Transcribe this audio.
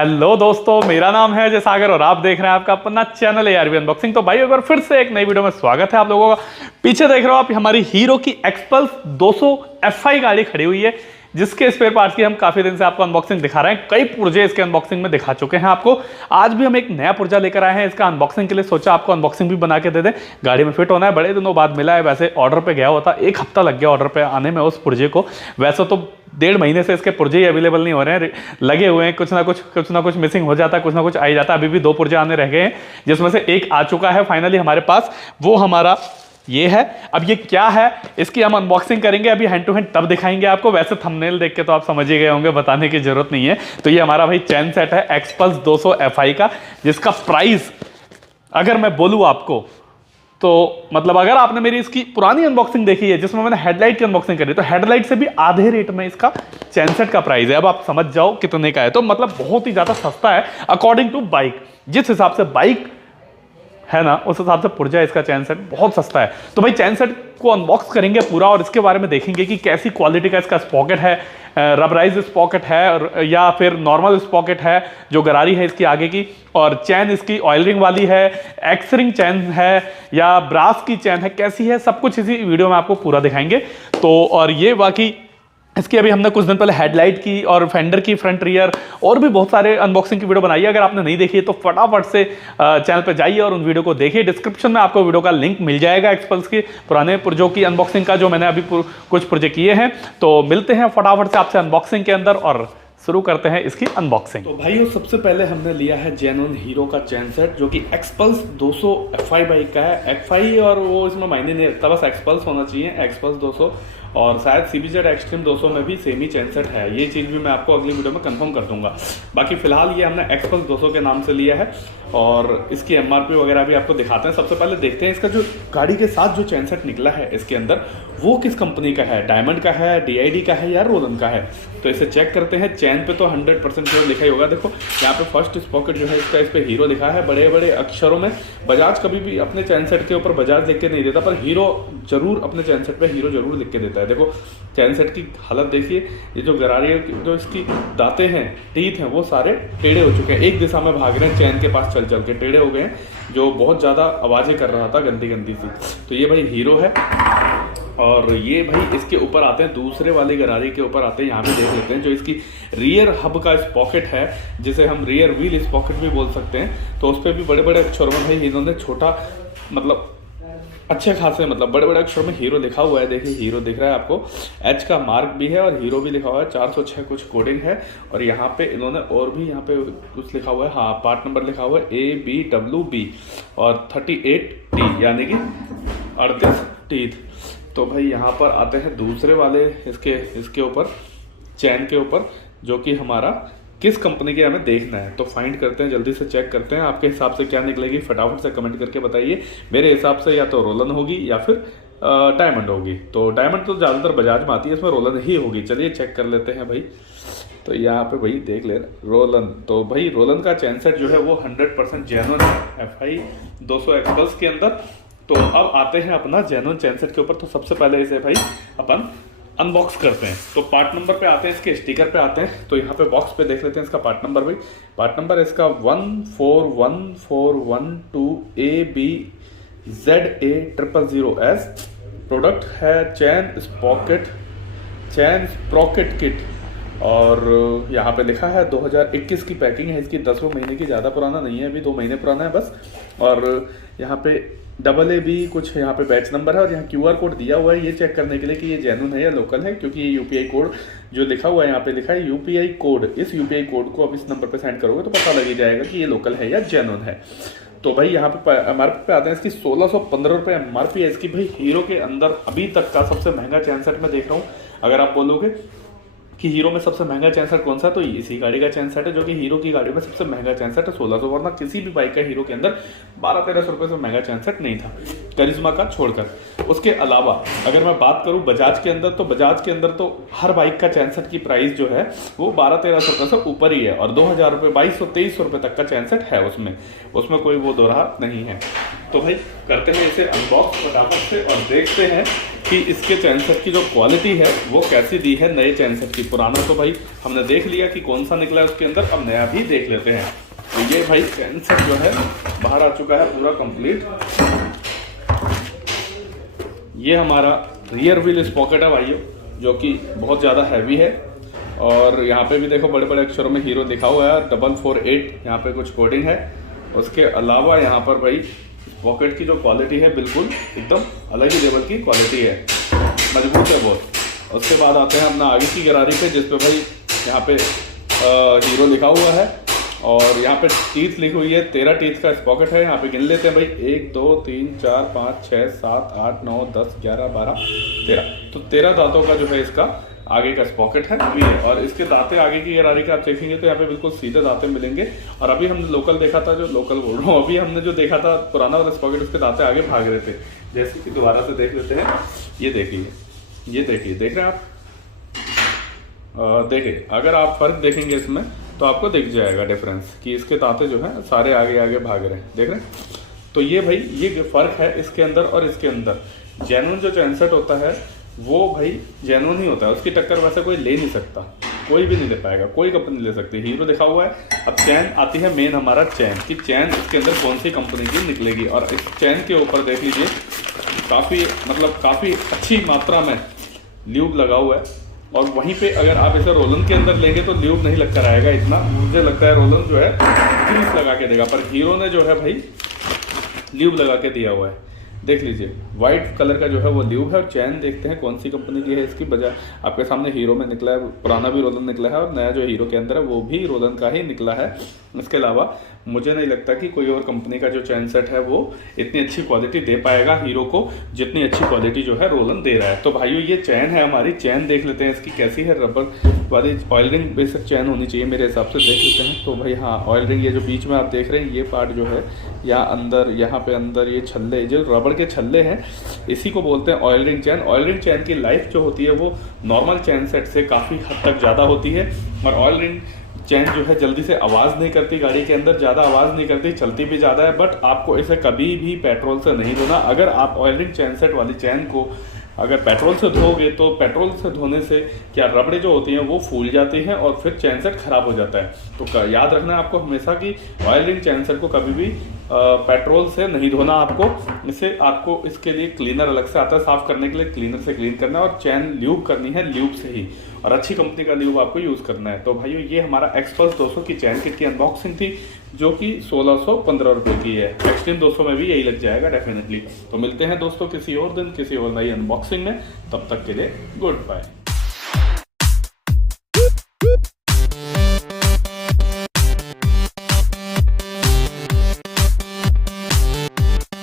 Hello दोस्तों, मेरा नाम है अजय सागर और आप देख रहे हैं आपका अपना चैनल ARV अनबॉक्सिंग। तो भाई एक बार फिर से एक नई वीडियो में स्वागत है आप लोगों का। पीछे देख रहे हो आप हमारी हीरो की एक्सपल्स 200 FI गाड़ी खड़ी हुई है, जिसके स्पेयर पार्ट्स की हम काफी दिन से आपको अनबॉक्सिंग दिखा रहे हैं। कई पुर्जे इसके अनबॉक्सिंग में दिखा चुके हैं आपको। आज भी हम एक नया पुर्जा लेकर आए हैं इसका अनबॉक्सिंग के लिए। सोचा आपको अनबॉक्सिंग भी बना के दे दें, गाड़ी में फिट होना है। बड़े दिनों बाद मिला है, वैसे ऑर्डर पे गया हुआ था, 1 हफ्ता लग गया ऑर्डर पे आने में उस पुर्जे को। वैसे तो 1.5 महीने से इसके पुर्जे ही अवेलेबल नहीं हो रहे हैं, लगे हुए हैं, कुछ ना कुछ मिसिंग हो जाता है, कुछ ना कुछ आ ही जाता है। अभी भी 2 पुर्जे आने रह गए हैं, जिसमें से एक आ चुका है फाइनली हमारे पास, वो हमारा ये है। अब ये क्या है इसकी हम अनबॉक्सिंग करेंगे, अभी हैंड टू हैंड तब दिखाएंगे आपको। वैसे थंबनेल देख के तो आप समझ ही गए होंगे, बताने की जरूरत नहीं है। तो ये हमारा भाई चैन सेट है एक्सपल्स 200 FI का, जिसका प्राइस अगर मैं बोलूं आपको तो मतलब अगर आपने मेरी इसकी पुरानी अनबॉक्सिंग देखी है जिसमें मैंने हेडलाइट की अनबॉक्सिंग करी, तो हेडलाइट से भी आधे रेट में इसका चैन सेट का प्राइस है। अब आप समझ जाओ कितने का है। तो मतलब बहुत ही ज्यादा सस्ता है अकॉर्डिंग टू बाइक। जिस हिसाब से बाइक है ना, उस हिसाब से पुर्जा इसका चैन सेट बहुत सस्ता है। तो भाई चैन सेट को अनबॉक्स करेंगे पूरा और इसके बारे में देखेंगे कि कैसी क्वालिटी का इसका स्पॉकेट है, रबराइज स्पॉकेट है या फिर नॉर्मल स्पॉकेट है जो गरारी है इसकी आगे की, और चैन इसकी ऑयल रिंग वाली है, एक्स रिंग चैन है या ब्रास की चैन है, कैसी है, सब कुछ इसी वीडियो में आपको पूरा दिखाएंगे। तो और ये बाकी इसकी अभी हमने कुछ दिन पहले हेडलाइट की और फेंडर की फ्रंट रियर और भी बहुत सारे अनबॉक्सिंग की वीडियो बनाई है। अगर आपने नहीं देखी है तो फटाफट से चैनल पर जाइए और उन वीडियो को देखिए। डिस्क्रिप्शन में आपको वीडियो का लिंक मिल जाएगा एक्सपल्स के पुराने पुर्जों की अनबॉक्सिंग का, जो मैंने अभी कुछ पुर्जे किए हैं। तो मिलते हैं फटाफट से आपसे अनबॉक्सिंग के अंदर और शुरू करते हैं इसकी अनबॉक्सिंग। तो भाइयों सबसे पहले हमने लिया है जेन्युइन हीरो का चैन सेट, जो कि एक्सपल्स 200 FI बाइक का है। FI और वो इसमें मायने नहीं रखता, बस एक्सपल्स होना चाहिए, एक्सपल्स 200। और शायद CBZ एक्सट्रीम 200 में भी सेम ही चैन सेट है। ये चीज़ भी मैं आपको अगली वीडियो में कंफर्म कर दूंगा। बाकी फिलहाल ये हमने एक्सपल्स 200 के नाम से लिया है और इसकी MRP वगैरह भी आपको दिखाते हैं। सबसे पहले देखते हैं इसका जो गाड़ी के साथ जो चैन सेट निकला है इसके अंदर, वो किस कंपनी का है, डायमंड का है, DID का है या रोलन का है। तो इसे चेक करते हैं। चैन पे तो 100% हीरो लिखा ही होगा। देखो यहाँ पे फर्स्ट स्पॉकेट जो है इसका, इस पे हीरो लिखा है बड़े बड़े अक्षरों में। बजाज कभी भी अपने चैन सेट के ऊपर बजाज लिख के नहीं देता, पर हीरो जरूर अपने चैन सेट पे हीरो जरूर लिख के देता है। देखो चैन सेट की हालत देखिए, ये जो गरारी जो इसकी दांतें हैं, टीथ हैं, वो सारे टेढ़े हो चुके हैं, एक दिशा में भाग रहे हैं चैन के पास चल चल के, टेढ़े हो गए हैं, जो बहुत ज़्यादा आवाज़ें कर रहा था गंदी गंदी सी। तो ये भाई हीरो है। और ये भाई इसके ऊपर आते हैं, दूसरे वाले गरारी के ऊपर आते हैं। यहाँ पे देख लेते हैं जो इसकी रियर हब का स्पॉकेट है, जिसे हम रियर व्हील स्पॉकेट भी बोल सकते हैं। तो उस पर भी बड़े बड़े अक्षरों में भाई इन्होंने छोटा मतलब अच्छे खासे मतलब बड़े बड़े अक्षरों में हीरो लिखा हुआ है। देखिए हीरो दिख रहा है आपको, H का मार्क भी है और हीरो भी लिखा हुआ है। 406 कुछ कोडिंग है। और यहाँ पे इन्होंने और भी यहाँ पे कुछ लिखा हुआ है, हाँ पार्ट नंबर लिखा हुआ है ABWB और 38T यानी कि 38 टीथ। तो भाई यहाँ पर आते हैं दूसरे वाले इसके ऊपर, चैन के ऊपर, जो कि हमारा किस कंपनी के हमें देखना है। तो फाइंड करते हैं, जल्दी से चेक करते हैं। आपके हिसाब से क्या निकलेगी फटाफट से कमेंट करके बताइए। मेरे हिसाब से या तो रोलन होगी या फिर डायमंड होगी। तो डायमंड तो ज़्यादातर बजाज में आती है, इसमें रोलन ही होगी। चलिए चेक कर लेते हैं भाई। तो यहाँ पे भाई देख ले रोलन, तो भाई रोलन का चैन सेट जो है वो 100% जेन्युइन है FI 200 एक्सपल्स के अंदर। तो अब आते हैं अपना जेन्युइन चैन सेट के ऊपर। तो सबसे पहले इसे भाई अपन अनबॉक्स करते हैं। तो पार्ट नंबर पे आते हैं, इसके स्टिकर पे आते हैं। तो यहाँ पे बॉक्स पे देख लेते हैं इसका पार्ट नंबर भाई। पार्ट नंबर इसका 141412ABZA000S। प्रोडक्ट है चैन स्प्रॉकेट किट। और यहाँ पे लिखा है 2021 की पैकिंग है इसकी, 10वें महीने की, ज़्यादा पुराना नहीं है, अभी 2 महीने पुराना है बस। और यहाँ पे AAB कुछ यहाँ पे बैच नंबर है और यहाँ QR कोड दिया हुआ है, ये चेक करने के लिए कि ये जेन्युइन है या लोकल है, क्योंकि ये UPI कोड जो लिखा हुआ है यहाँ पे लिखा है UPI कोड। इस UPI कोड को अब इस नंबर पे सेंड करोगे तो पता लग ही जाएगा कि ये लोकल है या जेन्युइन है। तो भाई यहाँ पे MRP पे आते हैं। इसकी 1615 रुपये MRP है इसकी। भाई हीरो के अंदर अभी तक का सबसे महंगा चैन सेट मैं देख रहा हूँ। अगर आप बोलोगे कि हीरो में सबसे महंगा चैन सेट कौन सा है, तो इसी गाड़ी का चैन सेट है, जो कि हीरो की गाड़ी में सबसे महंगा चैन सेट है 1600। वरना किसी भी बाइक का हीरो के अंदर 1200-1300 रुपये से महंगा चैन सेट नहीं था, करिश्मा का छोड़कर। उसके अलावा अगर मैं बात करूं बजाज के अंदर, तो बजाज के अंदर तो हर बाइक का चैन सेट की प्राइस जो है वो 1200-1300 रुपये से ऊपर ही है। और 2000 रुपये, 2200-2300 रुपये तक का चैन सेट है उसमें कोई वो दो राह नहीं है। तो भाई करते हैं इसे अनबॉक्स फटाफट से और देखते हैं कि इसके चैन सेट की जो क्वालिटी है वो कैसी दी है नए चैन सेट की। पुराना तो भाई हमने देख लिया कि कौन सा निकला है उसके अंदर, अब नया भी देख लेते हैं। तो ये भाई चैन सेट जो है बाहर आ चुका है पूरा कंप्लीट। ये हमारा रियर व्हील स्पॉकेट है भाइयों, जो कि बहुत ज़्यादा हैवी है। और यहाँ पे भी देखो बड़े बड़े अक्षरों में हीरो लिखा हुआ है, 448 यहाँ पे कुछ कोडिंग है। उसके अलावा यहाँ पर भाई पॉकेट की जो क्वालिटी है बिल्कुल एकदम अलग ही लेवल की क्वालिटी है, मजबूत है बहुत। उसके बाद आते हैं अपना आगे की गरारी पे, जिस पे भाई यहाँ पे हीरो लिखा हुआ है और यहाँ पे टीथ लिखी हुई है। 13 टीथ का स्पॉकेट है। यहाँ पे गिन लेते हैं भाई, 1 2 3 4 5 6 7 8 9 10 11 12 13। तो 13 दांतों का जो है इसका आगे का स्पॉकेट है भी है। और इसके दांते आगे की गरारी का आप देखेंगे तो यहाँ पे बिल्कुल सीधे दांते मिलेंगे। और अभी हमने लोकल देखा था, जो लोकल बोल रहा हूँ, अभी हमने जो देखा था पुराना वाला स्पॉकेट, उसके दांते आगे भाग रहे थे। जैसे कि दोबारा से देख लेते हैं, ये देखिए, ये देखिए, देख रहे हैं आप? देखिए, अगर आप फर्क देखेंगे इसमें तो आपको दिख जाएगा डिफरेंस कि इसके दांते जो है सारे आगे आगे भाग रहे हैं, देख रहे हैं? तो ये भाई ये फर्क है इसके अंदर और इसके अंदर। जेन्युइन जो चैन सेट होता है वो भाई जेन्युइन ही होता है, उसकी टक्कर वैसे कोई ले नहीं सकता, कोई भी नहीं ले पाएगा, कोई कंपनी ले सकती। हीरो लिखा हुआ है। अब चैन आती है मेन हमारा चैन की, चैन इसके अंदर कौन सी कंपनी की निकलेगी। और इस चैन के ऊपर देख लीजिए काफ़ी अच्छी मात्रा में ल्यूब लगा हुआ है। और वहीं पे अगर आप इसे रोलन के अंदर लेंगे तो ल्यूब नहीं लगकर आएगा इतना, मुझे लगता है रोलन जो है ग्रीस लगा के देगा, पर हीरो ने जो है भाई ल्यूब लगा के दिया हुआ है। देख लीजिए, वाइट कलर का जो है वो ल्यूब है। और चैन देखते हैं कौन सी कंपनी की है इसकी, बजाय आपके सामने हीरो में निकला है, पुराना भी रोलन निकला है और नया जो हीरो के अंदर है वो भी रोलन का ही निकला है। इसके अलावा मुझे नहीं लगता कि कोई और कंपनी का जो चैन सेट है वो इतनी अच्छी क्वालिटी दे पाएगा हीरो को, जितनी अच्छी क्वालिटी जो है रोलन दे रहा है। तो भाइयों ये चैन है हमारी, चैन देख लेते हैं इसकी कैसी है। रबर वाली ऑयल रिंग बेसिक चैन होनी चाहिए मेरे हिसाब से, देख लेते हैं। तो भाई हाँ, ऑयल रिंग ये जो बीच में आप देख रहे हैं ये पार्ट जो है यहाँ अंदर, यहाँ पे अंदर ये छल्ले, जो रबड़ के छल्ले हैं, इसी को बोलते हैं ऑयल रिंग चैन। ऑयल रिंग चैन की लाइफ जो होती है वो नॉर्मल चैन सेट से काफ़ी हद तक ज़्यादा होती है। और ऑयल रिंग चैन जो है जल्दी से आवाज़ नहीं करती, गाड़ी के अंदर ज़्यादा आवाज़ नहीं करती, चलती भी ज़्यादा है। बट आपको इसे कभी भी पेट्रोल से नहीं धोना। अगर आप ऑयल रिंग चैन सेट वाली चैन को अगर पेट्रोल से धोगे तो पेट्रोल से धोने से क्या रबड़े जो होती हैं वो फूल जाती हैं और फिर चैन सेट खराब हो जाता है। तो याद रखना है आपको हमेशा कि ऑयल रिंग चैन सेट को कभी भी पेट्रोल से नहीं धोना आपको। इसे आपको इसके लिए क्लीनर अलग से आता है, साफ करने के लिए क्लीनर से क्लीन करना है। और चैन ल्यूब करनी है ल्यूब से ही, और अच्छी कंपनी का ल्यूब आपको यूज़ करना है। तो भाइयों ये हमारा एक्सपल्स 200 की चैन किट की अनबॉक्सिंग थी, जो कि 1615 रुपये की है। एक्सट्रीम 200 में भी यही लग जाएगा डेफिनेटली। तो मिलते हैं दोस्तों किसी और दिन किसी और नई अनबॉक्सिंग में, तब तक के लिए गुड बाय।